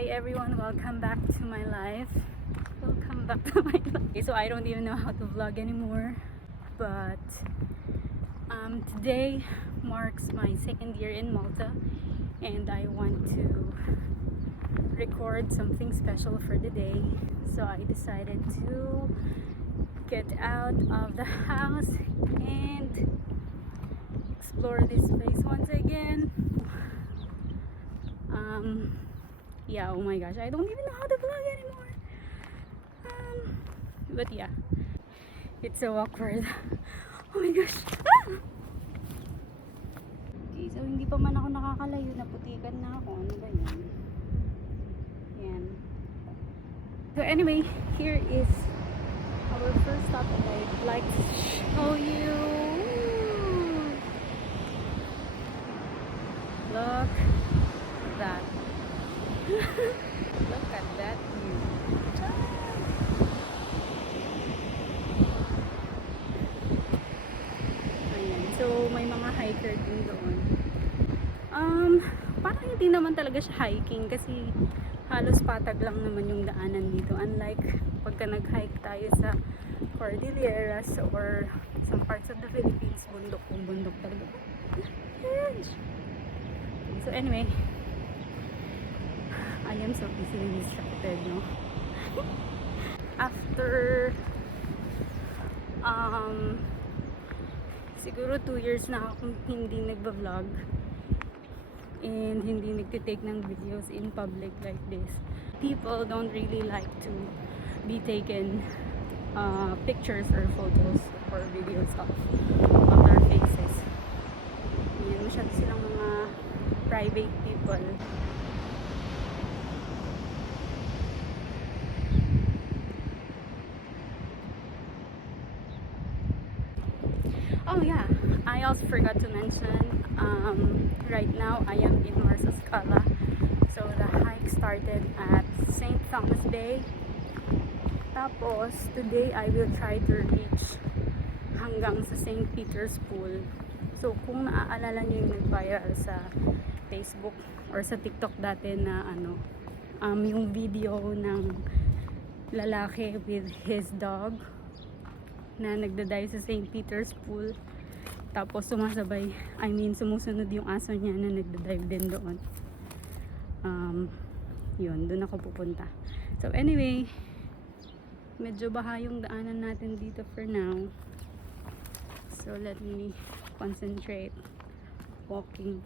Hi everyone, welcome back to my life. Welcome back to my life. Okay, so I don't even know how to vlog anymore. But today marks my second year in Malta, and I want to record something special for the day. So I decided to get out of the house and explore this place once again. Yeah, oh my gosh, I don't even know how to vlog anymore. But yeah, it's so awkward. Oh my gosh. Ah! Okay, so hindi pa man ako nakakalayo, naputikan na ako. Ano ba yan? Yan. So anyway, here is our first stop, and I'd like to show you. Look at that. Look at that view. Ayan. So may mga hiker din doon. Parang hindi naman talaga siya hiking kasi halos patag lang naman yung daanan dito. Unlike pagka nag-hike tayo sa Cordilleras or some parts of the Philippines, bundok kung bundok talaga. So anyway, I am so easily distracted, no? After siguro 2 years na akong hindi nagba-vlog and hindi nagtitake ng videos in public like this. People don't really like to be taken pictures or photos or videos of their faces. Yan, masyado silang mga private people. Oh yeah, I also forgot to mention, right now I am in Marsaskala. So the hike started at St. Thomas Bay. Tapos today I will try to reach hanggang sa St. Peter's Pool. So kung naaalala niyo yung nag-viral sa Facebook or sa TikTok dati na yung video ng lalaki with his dog na nagdadive sa St. Peter's Pool, tapos sumusunod yung aso niya na nagdadive din doon. Yun, doon ako pupunta. So anyway, medyo baha yung daanan natin dito for now, so let me concentrate walking.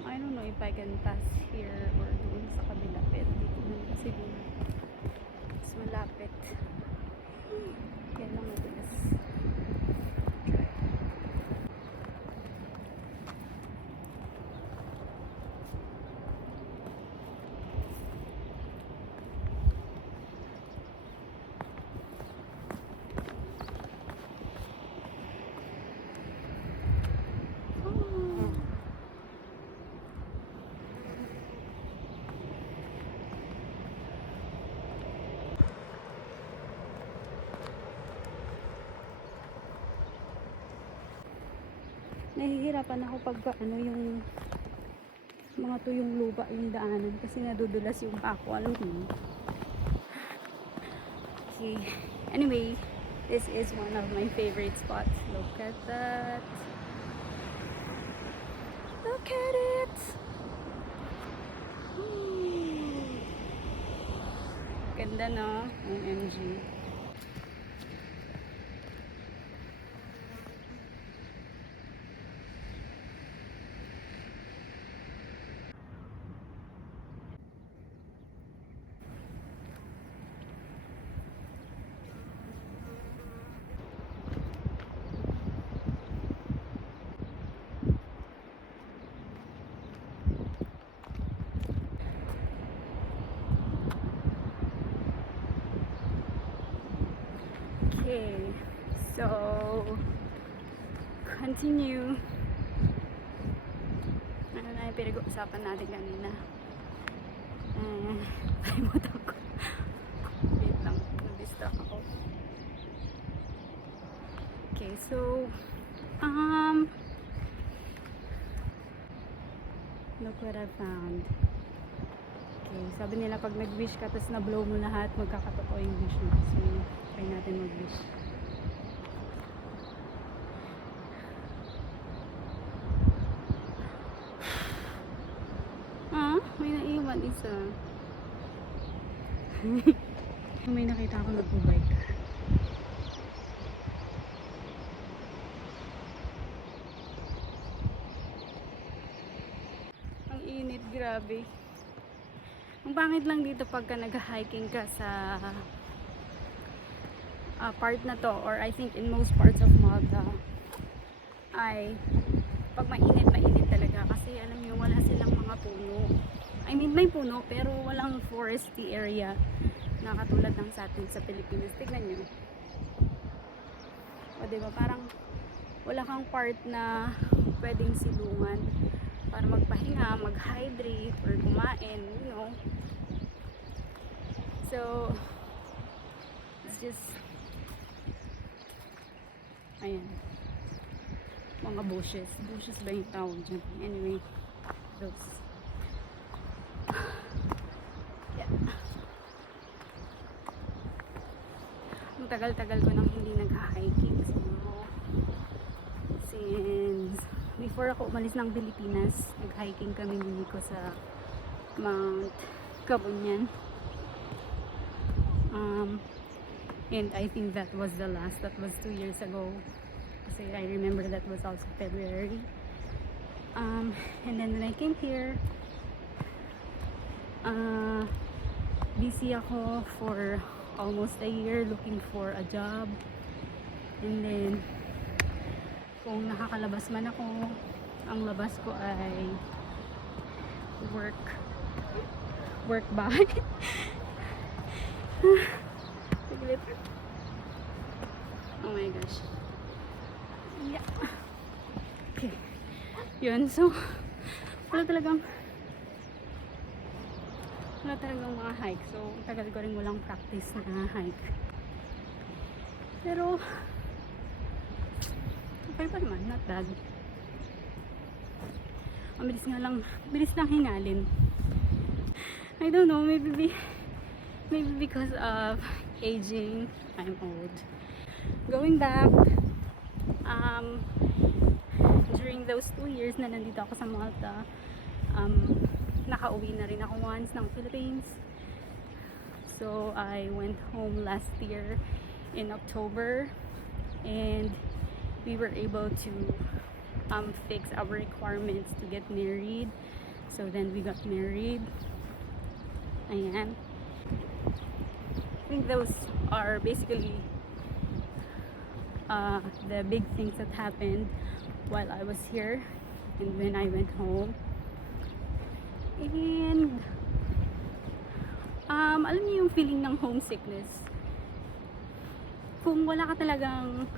I don't know if I can pass here or doon sa kabila, pero dito na siguro mas malapit. Yan lang madalas. Nahihirapan ako pagka yung mga tuyong lupa yung daanan kasi nadudulas yung pako, alam mo. Okay, anyway, this is one of my favorite spots. Look at that. Look at it. Ganda, no? OMG. Okay, so continue yung pinag-uusapan natin kanina. Kalimutan ko. Wait lang, na-distract ako. Okay, so look what I found. Okay, sabi nila pag nag-wish ka tapos na-blow mo lahat, magkakatotoo yung wish mo. So, try natin mag-wish. May naiwan isa. May nakita ako nag-bike. Ang init, grabe. Ang pangit lang dito pagka nag-hiking ka sa part na to, or I think in most parts of Malta, ay pag mainit talaga kasi alam niyo wala silang mga puno. I mean may puno pero walang foresty area na katulad ng sa atin sa Pilipinas. Tignan niyo. O diba parang wala kang part na pwedeng silungan para magpahinga, mag-hydrate or kumain, you know. So it's just ayan, mga bushes ba yung tawag dyan? Anyway, those. Yeah. Ang tagal-tagal ko nang hindi nag-hiking. So, since before ako umalis ng Pilipinas, nag-hiking kami dito ko sa Mount Kabunyan. And I think that was the last. That was 2 years ago. Kasi I remember that was also February. And then when I came here, busy ako for almost a year looking for a job. And then, kung nakakalabas man ako, ang labas ko ay work back. Saglit. Oh my gosh. Yeah. Okay. Yun. So, wala talagang mga hike. So, tagal ko rin walang practice na hike. Pero, okay pa naman. Not bad. Ang bilis lang hingalin. I don't know, maybe because of aging, I'm old. Going back, during those 2 years na nandito ako sa Malta, nakauwi na rin ako once ng Philippines. So I went home last year in October, and we were able to fix our requirements to get married. So then we got married. Ayan. I think those are basically the big things that happened while I was here and when I went home. And alam niyo yung feeling ng homesickness, kung wala ka talagang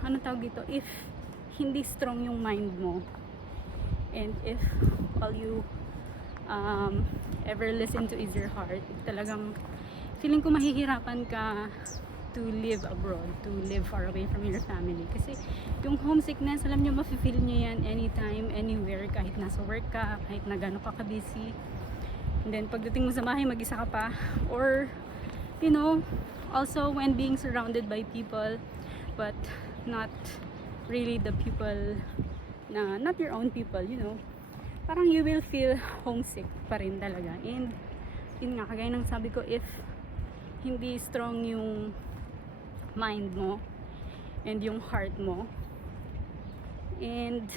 ano tawag dito, if hindi strong yung mind mo, and if all you ever listen to is your heart, talagang feeling ko mahihirapan ka to live abroad, to live far away from your family. Kasi yung homesickness, alam nyo, mafe-feel nyo yan anytime, anywhere, kahit nasa work ka, kahit na gano'n ka busy. And then pagdating mo sa bahay, mag-isa ka pa, or you know, also when being surrounded by people but not really the people na, not your own people, you know, parang you will feel homesick pa rin talaga. And yun nga, kagaya ng sabi ko, if hindi strong yung mind mo and yung heart mo, and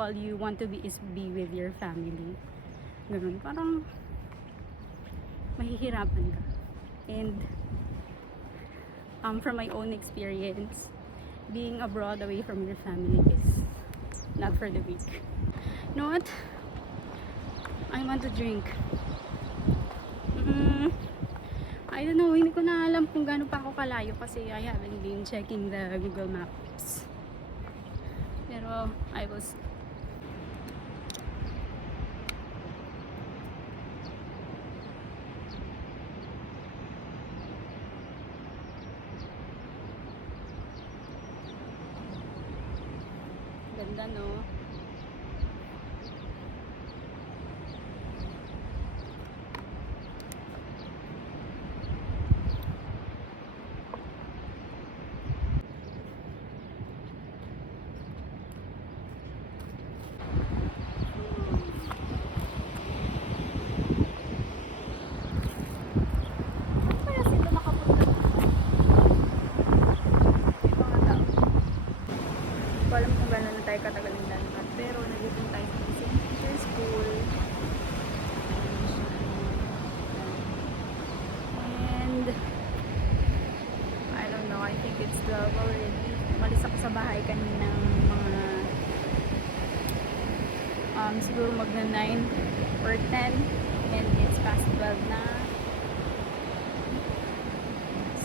all you want to be is be with your family, ganun, parang mahihirapan ka. And from my own experience, being abroad away from your family is not for the weak. You know what? I want to drink. I don't know, hindi ko na alam kung gaano pa ako kalayo kasi I haven't been checking the Google Maps. Pero I was Ganda, no? Saan kaya sila nakapunta? Ito nga tao. Hindi ko alam kung gano'n na tayo katagal ng landmark, pero nandito tayo sa St. Peter's School. And I don't know, I think it's 12 already. Umalis ako sa bahay kaninang mga siguro magna 9 or 10, and it's past 12 na.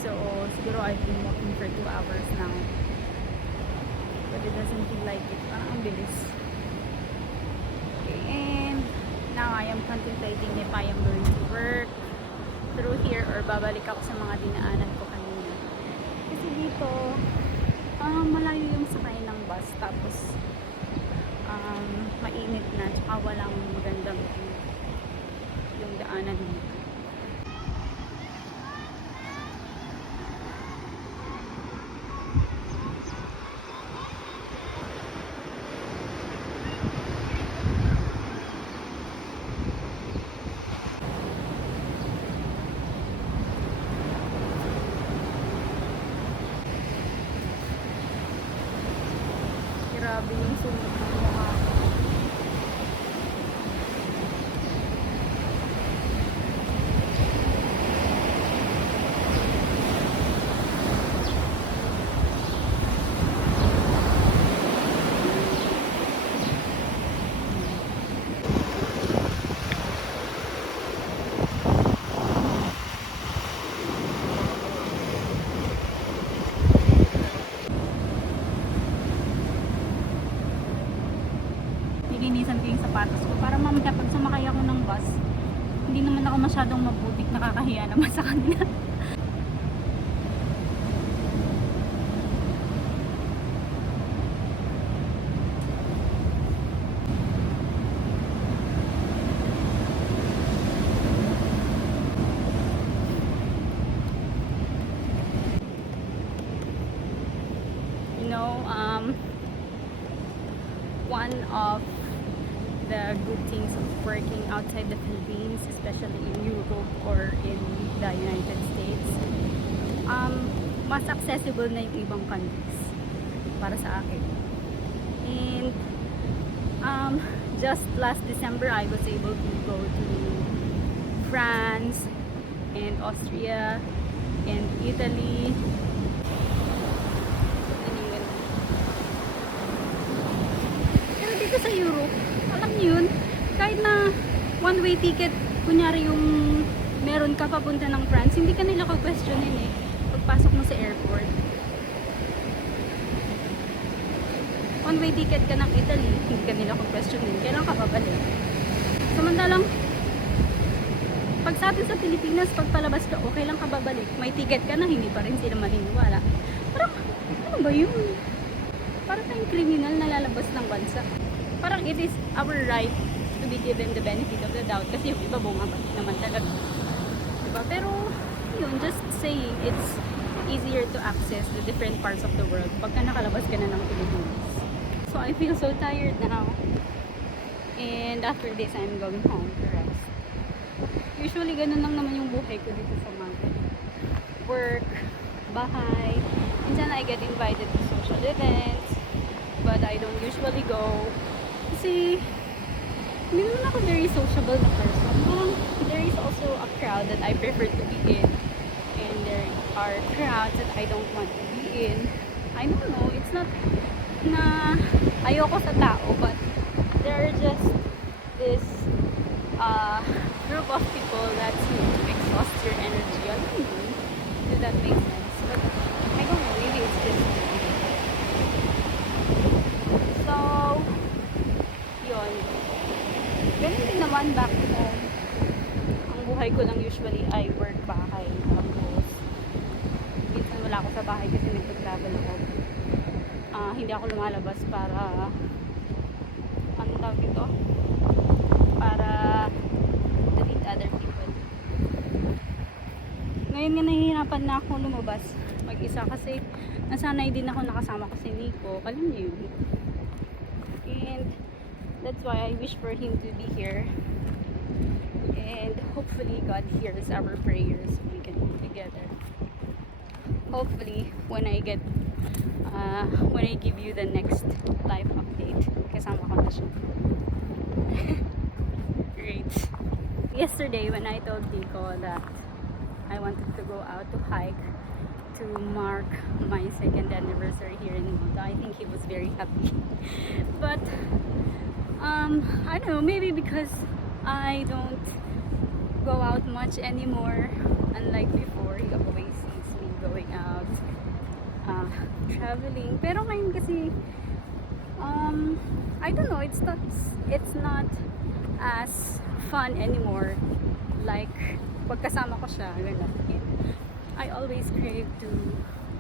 So siguro I've been walking for 2 hours now, but it doesn't feel like it. Parang ang bilis. Okay, and now I am contemplating if I am going to work through here or babalik ako sa mga dinaanan ko kanina. Kasi dito malayo yung sakay ng bus, tapos mainit na, tsaka walang magandang view yung daanan dito. Grabe yung sunog ng mukha ko. Nilinisan ko yung sapatos ko para mamaya pag sumakay ako ng bus, hindi naman ako masyadong mabutik, nakakahiya naman sa kanila. You know, one of the good things of working outside the Philippines, especially in Europe or in the United States, mas accessible na yung ibang countries para sa akin. And just last December, I was able to go to France and Austria and Italy. Pero dito sa Europe, alam niyo yun, kahit na one-way ticket, kunyari yung meron ka papunta ng France, hindi ka nila ka-questionin eh, pagpasok mo sa airport. One-way ticket ka ng Italy, hindi ka nila ka-questionin, kailan ka babalik? Samantalang, pag sa atin sa Pilipinas, pag palabas ka, okay lang ka babalik, may ticket ka na, hindi pa rin sila maniniwala. Parang, ano ba yun? Parang tayong kriminal na lalabas ng bansa. Parang it is our right to be given the benefit of the doubt kasi yung iba bumabalik naman talaga. Diba? Pero, yun, just saying, it's easier to access the different parts of the world pagka nakalabas ka na ng Pilipinas. So, I feel so tired now. And after this, I'm going home to rest. Usually, ganun lang naman yung buhay ko dito sa mountain. Work, bahay. Minsan, I get invited to social events, but I don't usually go. Kasi, hindi naman ako very sociable na person. There is also a crowd that I prefer to be in. And there are crowds that I don't want to be in. I don't know, it's not na ayoko sa tao, but there are just this group of people that seem to exhaust your energy. I don't know if that makes sense, but I don't know, maybe it's just me. So, yun. Ganun din naman back home. Ang buhay ko lang usually ay work, bahay, tapos minsan wala ako sa bahay kasi nagpa-travel ako. hindi ako lumalabas para ano tawag ito? Para to meet other people. Ngayon nga nahihirapan na ako lumabas mag-isa kasi nasanay din ako nakasama ko si Nico. Alam niyo yun. And that's why I wish for him to be here. And hopefully God hears our prayers. We can be together. Hopefully when I give you the next live update, kasama ko na siya. Great. Yesterday when I told Nico that I wanted to go out to hike to mark my 2nd anniversary here in Malta, I think he was very happy. But I don't know, maybe because I don't go out much anymore, unlike before. He always sees me going out, traveling. Pero ngayon kasi I don't know, it's not as fun anymore like pagkasama ko siya, ganun. I always crave to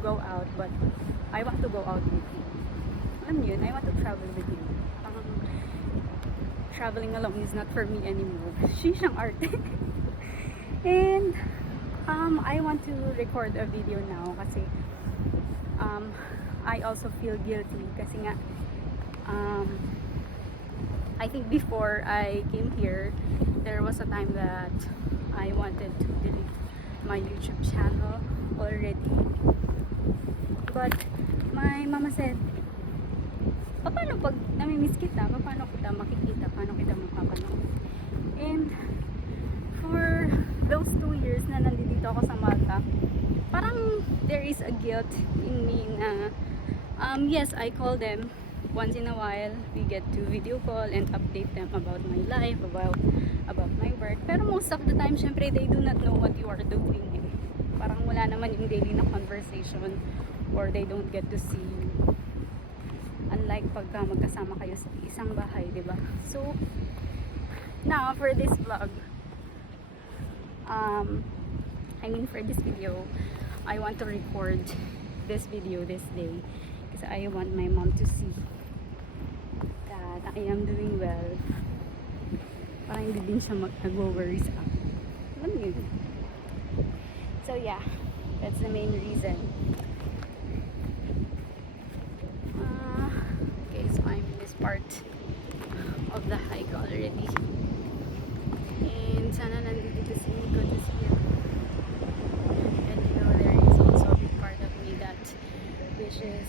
go out, but I want to go out with him. Alam yun, I want to travel with him. Traveling alone is not for me anymore. Siyang arte. And I want to record a video now kasi I also feel guilty kasi nga I think before I came here, there was a time that I wanted to delete my YouTube channel already. But my mama said, paano pag namimiss kita? Paano kita makikita? Paano kita mapapanood? And for those 2 years na nandito ako sa Malta, parang there is a guilt in me na yes, I call them once in a while. We get to video call and update them about my life, about my work. Pero most of the time, syempre, they do not know what you are doing. Parang wala naman yung daily na conversation or they don't get to see you. Unlike pagka magkasama kayo sa isang bahay, di ba? So, now for this vlog, for this video, I want to record this video this day kasi I want my mom to see that I am doing well. Parang hindi din siya nag-worry sa akin. Alam niyo yun. So yeah, that's the main reason. Okay, so I'm in this part of the hike already. And sana nandito si Nico to see it. And you know, there is also a big part of me that wishes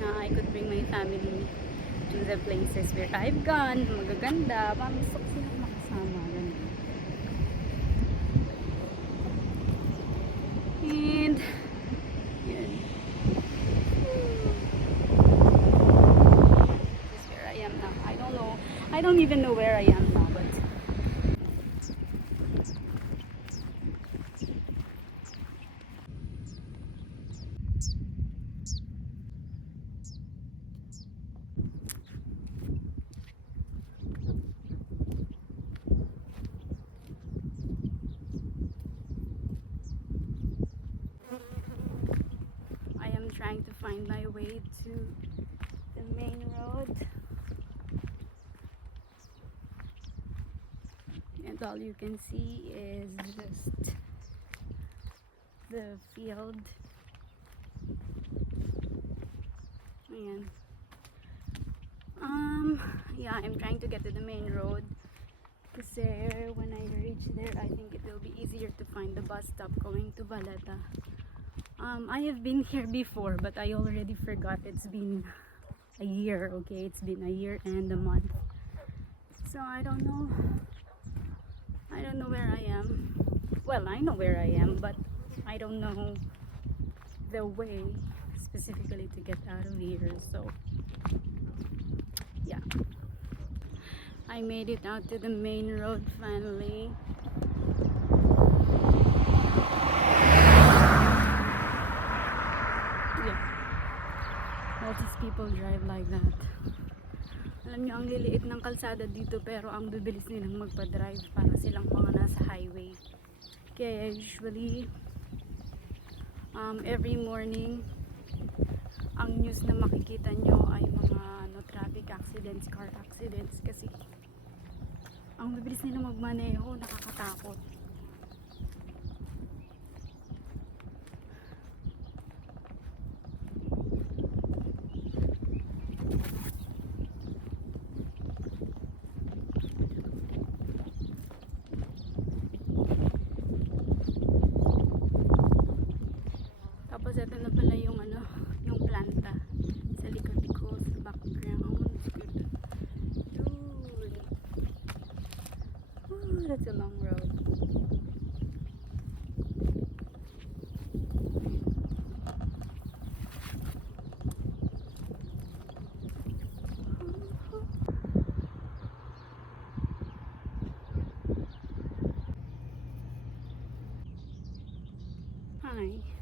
na I could bring my family to the places where I've gone. Magaganda. Gusto ko silang makasama. Ganun. And yun. This is where I am now. I don't even know where I am now, but I am trying to find my way to the main road. And all you can see is just the field. Ayan. Yeah, I'm trying to get to the main road kasi when I reach there, I think it will be easier to find the bus stop going to Valletta. I have been here before, but I already forgot. It's been a year, okay? It's been a year and a month. So I don't know where I am. Well, I know where I am, but I don't know the way specifically to get out of here. So yeah, I made it out to the main road finally. Yeah, all these people drive like that. Alam nyo, ang liliit ng kalsada dito pero ang bibilis nilang magpa-drive para silang mga nasa highway. Kaya usually every morning ang news na makikita nyo ay mga traffic accidents, car accidents, kasi ang bibilis nila magmaneho, nakakatakot. Tapos ito na pala yung yung planta sa likod ko, sa background. Dude. Ooh, that's a long road. Hi.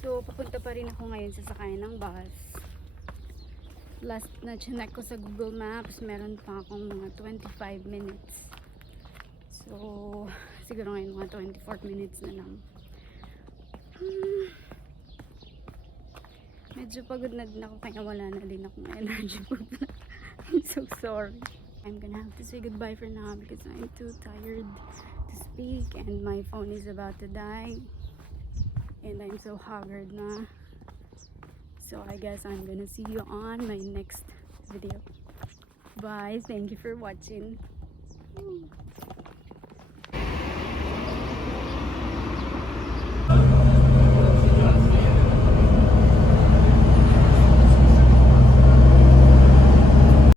So, papunta pa rin ako ngayon sa sakayan ng bus. Last na chinek ko sa Google Maps, meron pa akong mga 25 minutes. So, siguro ngayon mga 24 minutes na lang. Medyo pagod na din ako, kaya wala na din akong energy. I'm so sorry. I'm gonna have to say goodbye for now because I'm too tired to speak and my phone is about to die. And I'm so haggard na. So I guess I'm gonna see you on my next video. Bye. Thank you for watching.